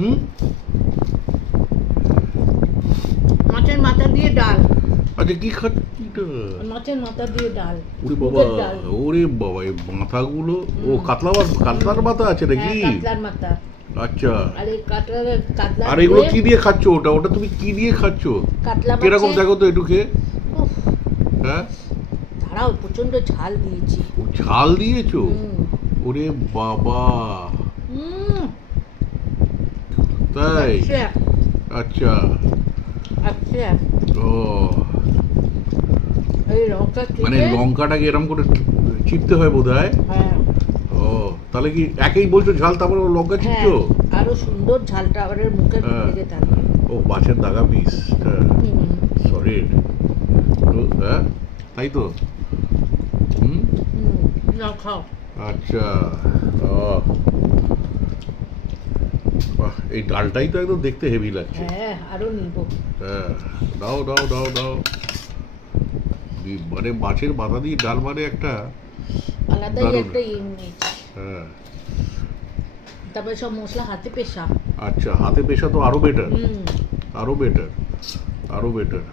হুম, মাছের মাথা দিয়ে ডাল। আচ্ছা কি খাচ্ছি এটা? মাছের মাথা দিয়ে ডাল। ওরে বাবা, মুগের ডাল। ওরে বাবা, এই মাথাগুলো, ও হুম। কাতলার মাথা আছে নাকি? হ্যাঁ, কাতলার মাথা। আচ্ছা, আর এই কাতলা আর এগুলো দিয়ে কি দিয়ে খাচ্ছ? ওটা তুমি কি দিয়ে খাচ্ছ? কাতলা কিরকম মাছে। দেখো তো একটু খেয়ে। উফ, হ্যাঁ, দাঁড়াও, প্রচন্ড ঝাল দিয়েছি। ও ঝাল দিয়েছো? হুম। ওরে বাবা, হুম, তাই? আচ্ছা, আচ্ছা, আচ্ছা। ও এই লঙ্কা মানে চিপে। লঙ্কাটাকে এরকম করে চিপতে হয় বোধ হয়। হ্যাঁ, ও, তাহলে কি একেই বলছো ঝাল, তারপরে লঙ্কা হ্যাঁ, চিপছো? আরো সুন্দর ঝালটা আবার মুখে হ্যাঁ। লেগে থাকবে। ও মাছের দাগা পিস, হুম, সলিড। হ্যাঁ, তাই তো। হুম, হুম, নাও খাও। আচ্ছা। ও বাহ, এই ডালটাই তো একদম দেখতে হেভি লাগছে। হ্যাঁ, আরো নিব। হ্যাঁ, দাও দাও দাও দাও। মানে মাছের মাথা দিয়ে ডাল মানে একটা আলাদাই দারুণ। একটা ইমেজ। হ্যাঁ, তারপরে সব মশলা হাতে পেশা। আচ্ছা, হাতে পেশা তো আরো বেটার, হুম। আরো বেটার, আরো বেটার।